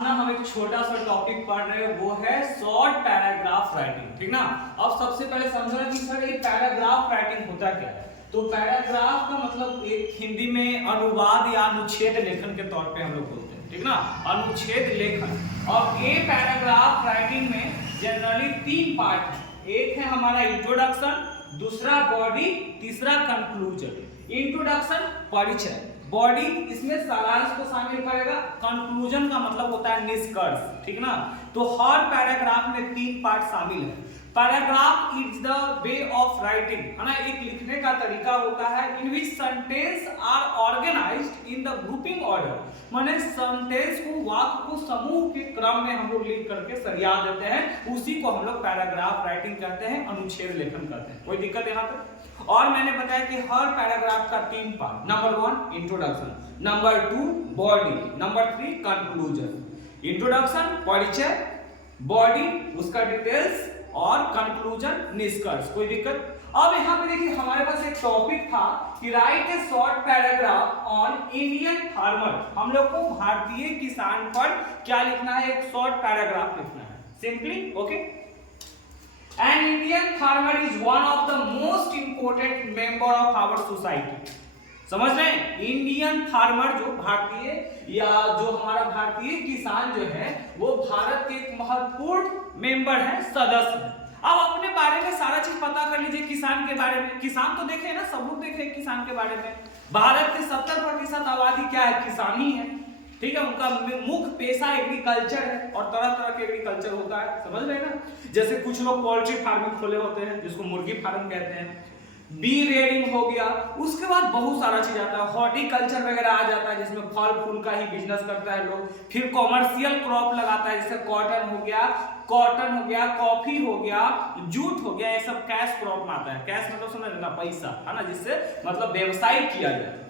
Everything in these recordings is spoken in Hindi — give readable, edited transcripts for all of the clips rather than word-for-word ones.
हम एक छोटा सा टॉपिक पढ़ रहे हैं, वो है शॉर्ट पैराग्राफ राइटिंग। ठीक ना। अब सबसे पहले समझना कि सर ये पैराग्राफ राइटिंग होता क्या है। तो पैराग्राफ का मतलब एक हिंदी में अनुवाद या अनुच्छेद लेखन के तौर पे हम लोग बोलते हैं। ठीक ना, अनुच्छेद लेखन। और ये पैराग्राफ राइटिंग में जनरली 3 पार्ट है। एक है हमारा इंट्रोडक्शन, दूसरा बॉडी, तीसरा कंक्लूजन। इंट्रोडक्शन परिचय, बॉडी इसमें सारांश को शामिल करेगा, कंक्लूजन का मतलब होता है निष्कर्ष। ठीक ना। तो हर पैराग्राफ में 3 पार्ट शामिल है। Paragraph is the way of writing, है ना, एक लिखने का तरीका होता है in which sentence are organized in the grouping order. माने सेंटेंस को, वाक्य को समूह के क्रम में हम लोग लिख करके सरिया देते हैं, उसी को हम लोग पैराग्राफ राइटिंग कहते हैं, अनुच्छेद लेखन कहते हैं। कोई दिक्कत यहाँ पे? और मैंने बताया कि हर पैराग्राफ का 3 part, number 1 introduction, number 2 body, number 3 conclusion. Introduction परिचय, बॉडी उसका डिटेल्स, और कंक्लूजन निष्कर्ष। कोई दिक्कत? अब यहाँ पे देखिए हमारे पास एक टॉपिक था कि right A short paragraph on Indian farmer. हम लोग को भारतीय किसान पर क्या लिखना है, एक शॉर्ट पैराग्राफ लिखना है, simply. Okay. An Indian farmer is one of the most important member of our society. समझ रहे हैं? इंडियन फार्मर जो भारतीय या जो हमारा भारतीय किसान जो है वो भारत के एक महत्वपूर्ण मेंबर है, सदस्य है। अब अपने बारे में सारा चीज पता कर लीजिए किसान के बारे में। किसान तो देखे ना, सब लोग देखे किसान के बारे में। भारत के 70% आबादी क्या है, किसानी है। ठीक है, उनका मुख्य पेशा एग्रीकल्चर है और तरह तरह के एग्रीकल्चर होता है, समझ रहे हैं ना। जैसे कुछ लोग पोल्ट्री फार्मिंग खोले होते हैं जिसको मुर्गी फार्म कहते हैं, बी रेडिंग हो गया, उसके बाद बहुत सारा चीज आता है, हॉर्टिकल्चर वगैरह आ जाता है जिसमें फल फूल का ही बिजनेस करता है लोग। फिर कॉमर्शियल क्रॉप लगाता है, जैसे कॉटन हो गया, कॉफी हो गया, जूट हो गया, ये सब कैश क्रॉप में आता है। कैश मतलब समझ लेना पैसा, है ना, जिससे मतलब व्यवसाय किया जाता है।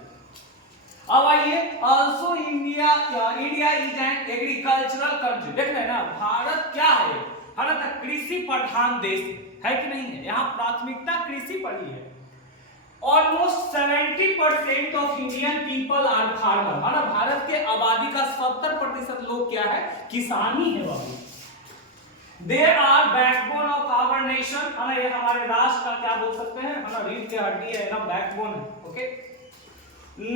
अब आइए, also India is an agricultural country. देख रहे हैं ना, भारत क्या है, भारत कृषि प्रधान देश है कि नहीं है। यहाँ प्राथमिकता कृषि पर ही है। Almost 70% of Indian people are farmer, है ना, भारत के आबादी का 70% लोग क्या है, किसानी है बाबू। They are backbone of our nation, है ना, ये हमारे राष्ट्र का क्या बोल सकते हैं, है ना, रीढ़ की हड्डी है ना, बैकबोन है। Okay.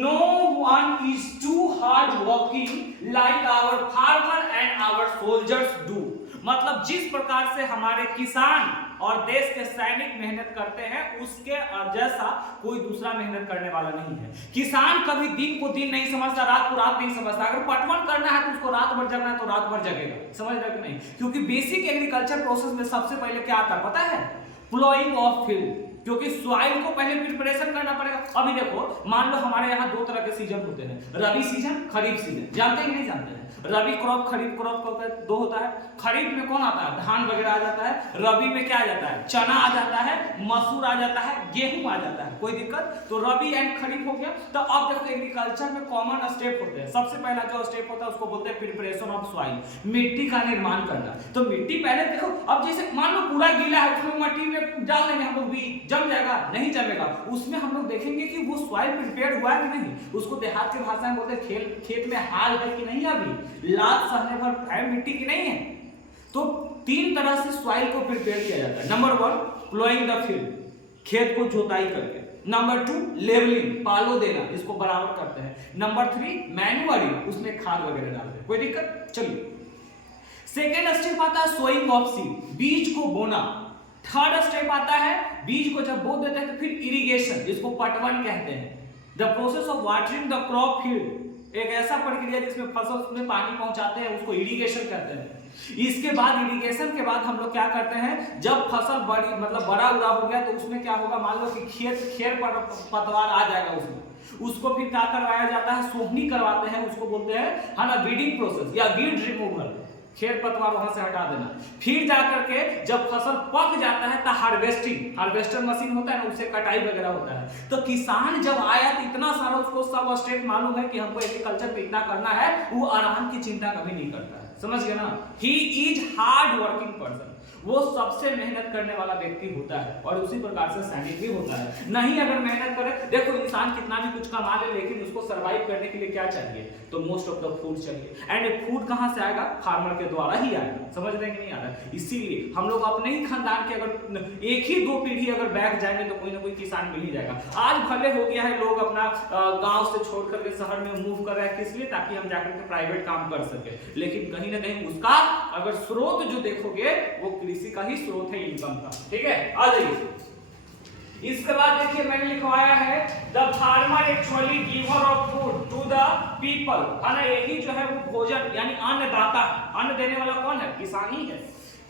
No one is too hard working like our farmer and our soldiers do। मतलब जिस प्रकार से हमारे किसान और देश के सैनिक मेहनत करते हैं, उसके जैसा कोई दूसरा मेहनत करने वाला नहीं है। किसान कभी दिन को दिन नहीं समझता, रात को रात नहीं समझता। अगर पटवन करना है तो उसको रात भर जगना है तो रात भर जगेगा, समझ रहे कि नहीं। क्योंकि बेसिक एग्रीकल्चर प्रोसेस में सबसे पहले क्या आता है पता है, प्लोइंग ऑफ फील्ड, क्योंकि सॉइल को पहले प्रिपरेशन करना पड़ेगा। अभी देखो, मान लो हमारे यहाँ 2 तरह के सीजन होते हैं, रबी सीजन, खरीफ सीजन। जानते हैं कि नहीं जानते हैं? रबी क्रॉप, खरीफ क्रॉप का 2 होता है। खरीफ में कौन आता है, धान वगैरह आ जाता है। रबी में क्या आ जाता है, चना आ जाता है, मसूर आ जाता है, गेहूं आ जाता है। कोई दिक्कत? तो रबी एंड खरीफ हो गया। तो अब देखो एग्रीकल्चर में कॉमन स्टेप होते हैं। सबसे पहला जो स्टेप होता है उसको बोलते हैं प्रिपरेशन ऑफ सॉइल, मिट्टी का निर्माण करना। तो मिट्टी पहले देखो, अब जैसे मान लो पूरा गीला है, उसमें मिट्टी में डाल देंगे हम लोग बीज, जम जाएगा? नहीं जमेगा। उसमें हम लोग देखेंगे कि वो सॉइल प्रिपेयर्ड हुआ है कि नहीं। उसको देहात की भाषा में बोलते हैं खेत में हाल है कि नहीं, अभी लात सहने पर है मिट्टी की नहीं है। तो 3 तरह से सॉइल को प्रिपेयर किया जाता है। नंबर 1 प्लोइंग द फील्ड, खेत को जोताई करके। नंबर 2 लेवलिंग, पालो देना, इसको बराबर करते हैं। नंबर 3 मैन्युअरिंग, उसमें खाद वगैरह डालते हैं। कोई दिक्कत? चलिए, सेकेंड स्टेप आता है सोइंग ऑफ सीड, बीज को बोना। थर्ड स्टेप आता है बीज को जब बो देते हैं तो फिर इरिगेशन, जिसको पटवन कहते हैं। The process of watering the crop field, एक ऐसा प्रक्रिया जिसमें फसल में पानी पहुंचाते हैं, उसको इरिगेशन कहते हैं। इसके बाद इरिगेशन के बाद हम लोग क्या करते हैं, जब फसल बड़ी मतलब बड़ा उड़ा हो गया तो उसमें क्या होगा, मान लो कि खेर पर पतवार आ जाएगा उसमें, उसको फिर क्या करवाया जाता है, सोहनी करवाते हैं, उसको बोलते हैं, है ना, वीडिंग प्रोसेस या वीड रिमूवल, खेर पतवार वहां से हटा देना। फिर जाकर के जब फसल पक जाता है तो हार्वेस्टर मशीन होता है ना, उससे कटाई वगैरह होता है। तो किसान जब आया तो इतना सारा उसको सब स्टेप मालूम है कि हमको एग्रीकल्चर पे इतना करना है, वो आराम की चिंता कभी नहीं करता है। समझ गए ना? He is hard working person. वो सबसे मेहनत करने वाला व्यक्ति होता है और उसी प्रकार से सैनिक भी होता है। नहीं अगर मेहनत करे, देखो इंसान कितना भी कुछ कमा ले लेकिन उसको सरवाइव करने के लिए क्या चाहिए, तो मोस्ट ऑफ द फूड चाहिए। एंड फूड कहां से आएगा, फार्मर के द्वारा ही आएगा। समझ रहे हैं कि नहीं आ रहा? इसीलिए हम लोग अपने ही खानदान के अगर एक ही 2 पीढ़ी अगर बैक जाएंगे तो कोई ना कोई किसान मिल ही जाएगा। आज भले हो गया है लोग अपना गांव से छोड़ करके शहर में मूव कर रहे हैं, किस लिए, ताकि हम जाकर के प्राइवेट काम कर सके, लेकिन कहीं ना कहीं उसका अगर स्रोत जो देखोगे वो कृषि का ही स्रोत है इनकम का। ठीक है, आ जाइए। इसके बाद देखिए मैंने लिखवाया है the farmer actually giver of food to the people, है ना, यही जो है वो भोजन यानी अन्नदाता है। अन्न देने वाला कौन है, किसान ही है।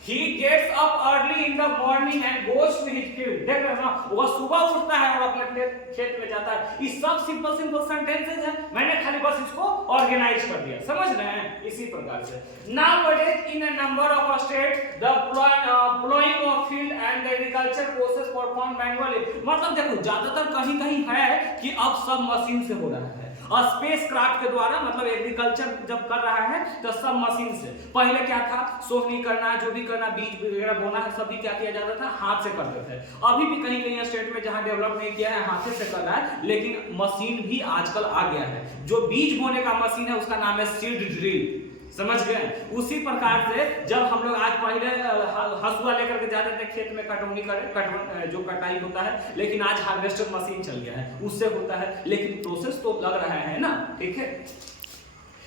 He gets up early in the morning and goes to his field। देख रहे हो ना, वो सुबह उठता है और अपने खेत में जाता है। ये सब सिंपल सिंपल सेंटेंसेस है, मैंने खाली बस इसको ऑर्गेनाइज कर दिया, समझ रहे हैं? इसी प्रकार से nowadays in a number of states the plowing of field and the agriculture process performed manually। मतलब देखो ज्यादातर कहीं कहीं है कि अब सब मशीन से हो रहा है, और स्पेस क्राफ्ट के द्वारा, मतलब एग्रीकल्चर जब कर रहा है तो सब मशीन से। पहले क्या था, सोहनी करना, जो भी करना, बीज वगैरह बोना है, सभी क्या किया जाता था, हाथ से करते थे। अभी भी कहीं कहीं स्टेट में जहां डेवलप नहीं किया है हाथ से कर रहा है, लेकिन मशीन भी आजकल आ गया है। जो बीज बोने का मशीन है उसका नाम है सीड ड्रिल, समझ गए? उसी प्रकार से जब हम लोग आज पहले हसुआ लेकर के जाते थे खेत में कटौनी करे, जो कटाई होता है, लेकिन आज हार्वेस्टर मशीन चल गया है, उससे होता है, लेकिन प्रोसेस तो लग रहा है ना। ठीक है,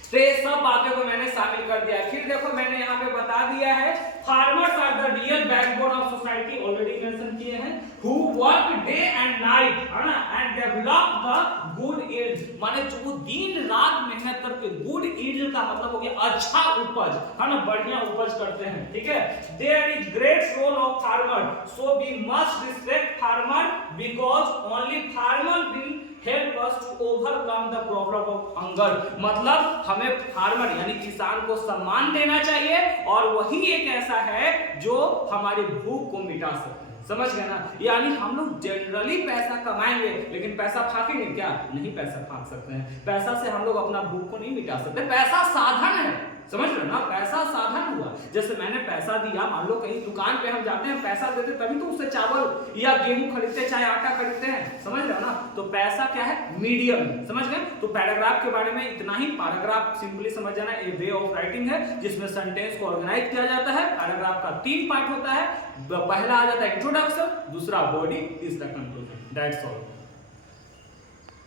तो ये सब बातों को मैंने शामिल कर दिया। फिर देखो मैंने यहाँ पे बता दिया है farmers are the real backbone of society, already mention किए हैं, who work day and night, है ना, and develop the good yield, माने जो दिन रात मेहनत करके, गुड यील्ड का मतलब हो गया अच्छा उपज, है ना, बढ़िया उपज करते हैं। ठीक है, there is great role of farmer, so we must respect farmer because only farmer will help us to overcome the problem of hunger. मतलब हमें फार्मर यानी किसान को सम्मान देना चाहिए, और वही एक ऐसा है जो हमारी भूख को मिटा सकता है। समझ गए ना? यानी हम लोग जनरली पैसा कमाएंगे लेकिन पैसा फाकेंगे क्या? नहीं पैसा फाक सकते हैं। पैसा से हम लोग अपना भूख को नहीं मिटा सकते। पैसा साधन है, समझ रहे हो ना? पैसा साधन हुआ। जैसे मैंने पैसा दिया, मान लो कहीं दुकान पे हम जाते हैं, पैसा देते तभी तो उससे चावल या गेहूं खरीदते, चाहे आटा खरीदते हैं, समझ रहे हो ना? तो पैसा क्या है? मीडियम, समझ गए? तो पैराग्राफ के बारे में इतना ही। पैराग्राफ सिंपली समझ जाना, ये वे ऑफ राइटिंग है जिसमें सेंटेंस को ऑर्गेनाइज किया जाता है। पैराग्राफ का 3 पार्ट होता है, पहला आ जाता है इंट्रोडक्शन, दूसरा बॉडी, तीसरा कंक्लूजन। That's all.